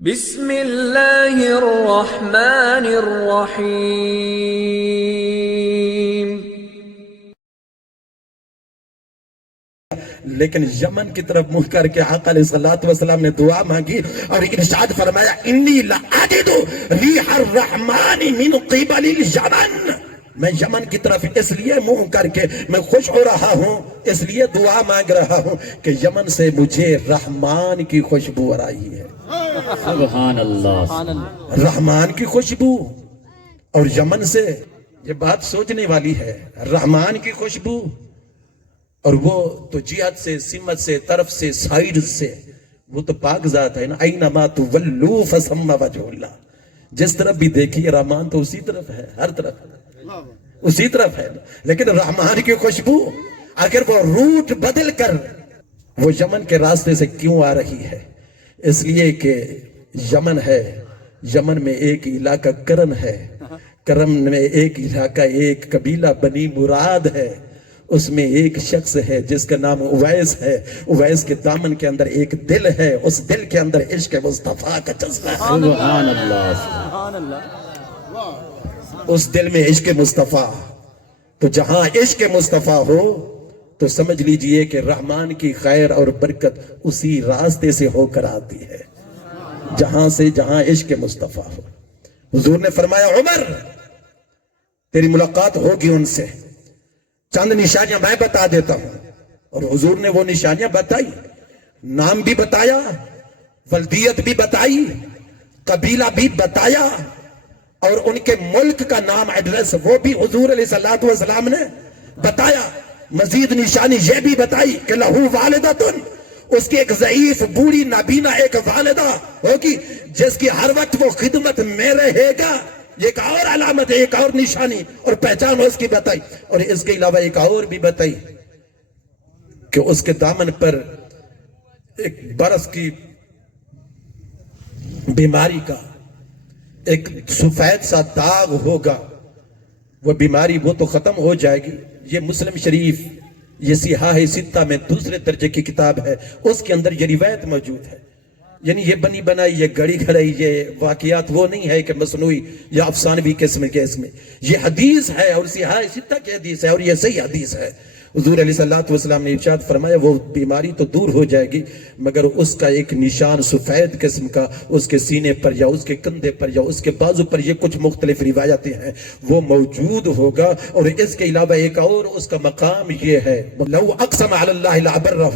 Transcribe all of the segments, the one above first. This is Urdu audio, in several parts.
بسم اللہ الرحمن الرحیم۔ لیکن یمن کی طرف منہ کر کے آقا علیہ الصلوۃ والسلام نے دعا مانگی اور ارشاد فرمایا انی لاجد ریح الرحمن من قبل الیمن، میں یمن کی طرف اس لیے منہ کر کے میں خوش ہو رہا ہوں، اس لیے دعا مانگ رہا ہوں کہ یمن سے مجھے رحمان کی خوشبو آ رہی ہے۔ سبحان اللہ، رحمان کی خوشبو اور یمن سے، یہ بات سوچنے والی ہے۔ رحمان کی خوشبو اور وہ تو جہت سے، سمت سے، طرف سے، سائیڈ سے، وہ تو پاک ذات ہے نا۔ اینما تولوا فثم وجہ اللہ، جس طرف بھی دیکھیے رحمان تو اسی طرف ہے، ہر طرف اسی طرف ہے۔ لیکن رحمان کی خوشبو اگر وہ روٹ بدل کر وہ یمن کے راستے سے کیوں آ رہی ہے؟ اس لیے کہ یمن ہے، یمن میں ایک علاقہ کرم ہے، کرم میں ایک علاقہ، ایک قبیلہ بنی مراد ہے، اس میں ایک شخص ہے جس کا نام اویس ہے۔ اویس کے دامن کے اندر ایک دل ہے، اس دل کے اندر عشق مصطفیٰ کا جذبہ ہے۔ سبحان اللہ، اس دل میں عشق مصطفیٰ، تو جہاں عشق مصطفیٰ ہو تو سمجھ لیجئے کہ رحمان کی خیر اور برکت اسی راستے سے ہو کر آتی ہے، جہاں سے جہاں عشق مصطفیٰ ہو۔ حضور نے فرمایا عمر تیری ملاقات ہوگی ان سے، چند نشانیاں میں بتا دیتا ہوں۔ اور حضور نے وہ نشانیاں بتائی، نام بھی بتایا، ولدیت بھی بتائی، قبیلہ بھی بتایا، اور ان کے ملک کا نام، ایڈریس وہ بھی حضور علیہ الصلوۃ والسلام نے بتایا۔ مزید نشانی یہ بھی بتائی کہ لہو والدتن، اس کی ایک ضعیف بوڑھی نابینا ایک والدہ ہوگی جس کی ہر وقت وہ خدمت میں رہے گا۔ یہ ایک اور علامت ہے، ایک اور نشانی اور پہچان اس کی بتائی۔ اور اس کے علاوہ ایک اور بھی بتائی کہ اس کے دامن پر ایک برس کی بیماری کا ایک سفید سا داغ ہوگا، وہ بیماری وہ تو ختم ہو جائے گی۔ یہ مسلم شریف، یہ صحاح ستہ میں دوسرے درجے کی کتاب ہے، اس کے اندر یہ روایت موجود ہے۔ یعنی یہ بنی بنائی، یہ گڑی گھڑائی، یہ واقعات وہ نہیں ہے کہ مصنوعی یا افسانوی قسم کے، اس میں یہ حدیث ہے اور صحاح ستہ کی حدیث ہے اور یہ صحیح حدیث ہے۔ حضور علیہ الصلوۃ والسلام نے ارشاد فرمایا وہ بیماری تو دور ہو جائے گی مگر اس کا ایک نشان سفید قسم کا اس کے سینے پر یا اس کے کندھے پر یا اس کے بازو پر، یہ کچھ مختلف روایتیں ہیں، وہ موجود ہوگا۔ اور اس کے علاوہ ایک اور اس کا مقام یہ ہے، لو اقسم علی اللہ لابرہ،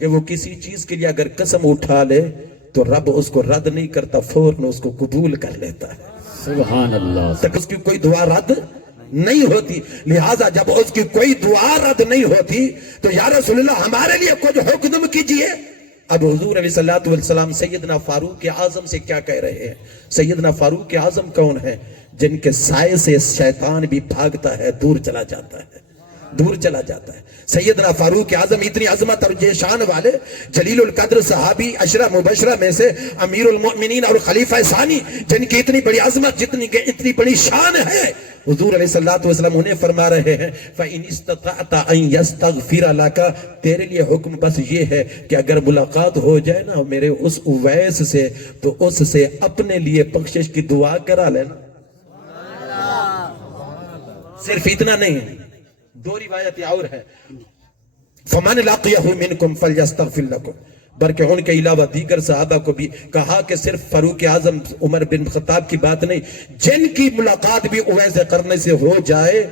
کہ وہ کسی چیز کے لیے اگر قسم اٹھا لے تو رب اس کو رد نہیں کرتا، فوراً اس کو قبول کر لیتا ہے۔ سبحان اللہ، تک اس کی کوئی دعا رد نہیں ہوتی۔ لہٰذا جب اس کی کوئی دعا رد نہیں ہوتی تو یا رسول اللہ ہمارے لیے کچھ حکم کیجئے۔ اب حضور علیہ الصلوۃ والسلام سیدنا فاروق اعظم سے کیا کہہ رہے ہیں؟ سیدنا فاروق اعظم کون ہے؟ جن کے سائے سے شیطان بھی بھاگتا ہے، دور چلا جاتا ہے، دور چلا جاتا ہے۔ سیدنا فاروق اعظم اتنی عظمت اور یہ شان والے، جلیل القدر صحابی، عشرہ مبشرہ میں سے امیر المؤمنین اور خلیفہ ثانی، جن کی اتنی بڑی عظمت، اتنی بڑی شان ہے، حضور علیہ الصلوۃ والسلام انہیں فرما رہے ہیں فَإِنِ اسْتَطَعْتَ أَن يَسْتَغْفِرَ لَكَ، تیرے لیے حکم بس یہ ہے کہ اگر ملاقات ہو جائے نا میرے اس اویس سے تو اس سے اپنے لیے بخشش کی دعا کرا لینا۔ صرف اتنا نہیں، دو روایت اور ہے، فَمَنْ لَقِيَهُ مِنْكُمْ فَلْيَسْتَغْفِرْ لَكُمْ، بلکہ ان کے علاوہ دیگر صحابہ کو بھی کہا کہ صرف فاروق اعظم عمر بن خطاب کی بات نہیں، جن کی ملاقات بھی اویس کرنے سے ہو جائے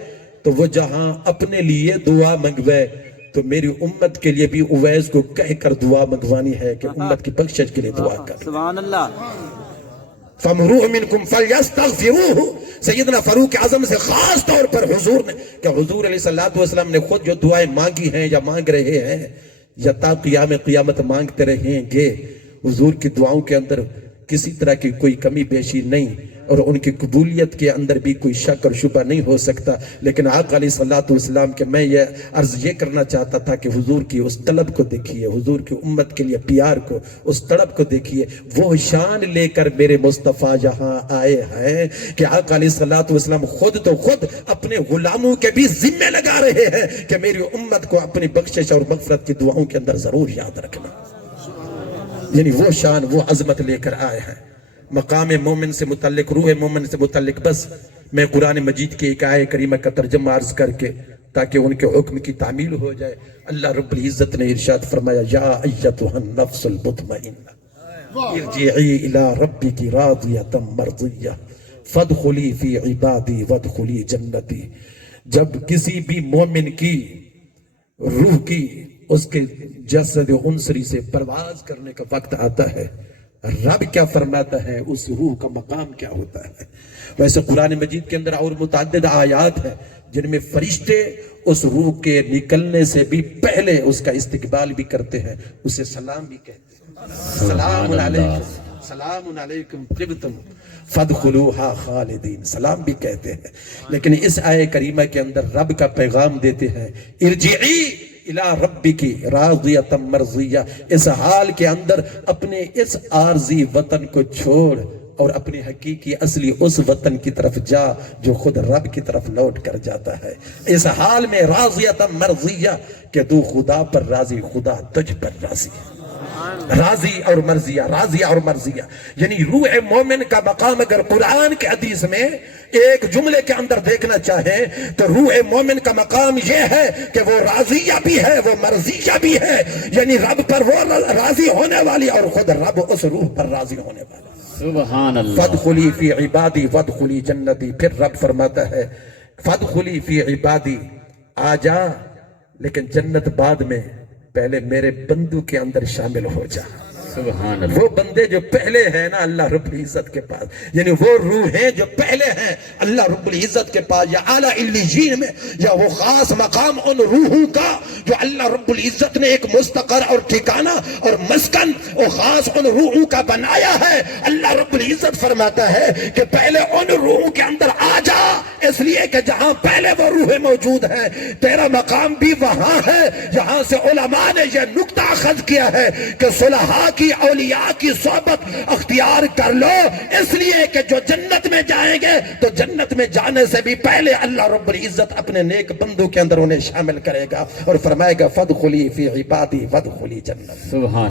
تو وہ جہاں اپنے لیے دعا منگوائے تو میری امت کے لیے بھی اویس کو کہہ کر دعا منگوانی ہے کہ امت کی بخشش کے لیے دعا کر۔ سبحان اللہ، فَمْرُوهُ مِنْكُمْ فَلْيَسْتَغْفِرُوهُ، سیدنا فاروق اعظم سے خاص طور پر حضور نے کہ حضور علیہ الصلوۃ والسلام نے خود جو دعائیں مانگی ہیں یا مانگ رہے ہیں یا تا قیام قیامت مانگتے رہیں گے، حضور کی دعاؤں کے اندر کسی طرح کی کوئی کمی بیشی نہیں اور ان کی قبولیت کے اندر بھی کوئی شک اور شبہ نہیں ہو سکتا۔ لیکن آقا علیہ الصلوۃ والسلام کہ میں یہ عرض یہ کرنا چاہتا تھا کہ حضور کی اس طلب کو دیکھیے، حضور کی امت کے لیے پیار کو، اس طلب کو دیکھیے، وہ شان لے کر میرے مصطفیٰ یہاں آئے ہیں کہ آقا علیہ الصلوۃ والسلام خود تو خود اپنے غلاموں کے بھی ذمہ لگا رہے ہیں کہ میری امت کو اپنی بخشش اور مغفرت کی دعاؤں کے اندر ضرور یاد رکھنا۔ یعنی وہ شان، وہ عظمت لے کر آئے ہیں۔ مقام مومن سے متعلق، روح مومن سے متعلق بس میں قرآن مجید کی ایک آیہ کریمہ کا ترجمہ عرض کر کے تاکہ ان کے حکم کی تعمیل ہو جائے۔ اللہ رب العزت نے ارشاد فرمایا یا ایتھا النفس المطمئنہ ارجعی الی ربک راضیۃ مرضیہ فادخلی فی عبادی وادخلی جنتی۔ جب کسی بھی مومن کی روح کی اس کے جسد عنصری سے پرواز کرنے کا وقت آتا ہے، رب کیا فرماتا ہے، اس روح کا مقام کیا ہوتا ہے۔ ویسے قرآن مجید کے اندر اور متعدد آیات ہیں جن میں فرشتے اس روح کے نکلنے سے بھی پہلے اس کا استقبال بھی کرتے ہیں، اسے سلام بھی کہتے ہیں، سلام علیکم، سلام علیکم طبتم فادخلوها خالدین، سلام بھی کہتے ہیں۔ لیکن اس آیہ کریمہ کے اندر رب کا پیغام دیتے ہیں ارجعی الی ربک راضیۃ مرضیہ، اس حال کے اندر اپنے اس عارضی وطن کو چھوڑ اور اپنے حقیقی اصلی اس وطن کی طرف جا جو خود رب کی طرف لوٹ کر جاتا ہے۔ اس حال میں راضیۃ مرضیہ کہ تو خدا پر راضی، خدا تجھ پر راضی، راضی اور مرضیہ، راضیہ اور مرضیہ، یعنی روح مومن کا مقام اگر قرآن کے حدیث میں ایک جملے کے اندر دیکھنا چاہیں تو روح مومن کا مقام یہ ہے کہ وہ راضیہ بھی ہے، وہ مرضیہ بھی ہے، یعنی رب پر وہ راضی ہونے والی اور خود رب اس روح پر راضی ہونے والا۔ سبحان اللہ۔ فادخلی فی عبادی وادخلی جنتی، پھر رب فرماتا ہے فادخلی فی عبادی، آ جا لیکن جنت بعد میں، پہلے میرے بندوں کے اندر شامل ہو جا۔ سبحان اللہ۔ وہ بندے جو پہلے ہیں نا اللہ رب العزت کے پاس، یعنی وہ روحیں جو پہلے ہیں اللہ رب العزت کے پاس، یا اعلیٰ علیین میں، یا وہ خاص مقام ان روحوں کا جو اللہ رب العزت نے ایک مستقر اور ٹھکانہ اور مسکن وہ خاص ان روحوں کا بنایا ہے۔ اللہ رب العزت فرماتا ہے کہ پہلے ان روحوں کے اندر آ جا، اس لیے کہ جہاں پہلے وہ روحیں موجود ہیں تیرا مقام بھی وہاں ہے۔ یہاں سے علماء نے یہ نکتہ اخذ کیا ہے کہ صلحاء کی، اولیاء کی صحبت اختیار کر لو، اس لیے کہ جو جنت میں جائیں گے تو جنت میں جانے سے بھی پہلے اللہ رب العزت اپنے نیک بندوں کے اندر انہیں شامل کرے گا اور فرمائے گا فادخلی فی عبادی وادخلی جنت۔ سبحان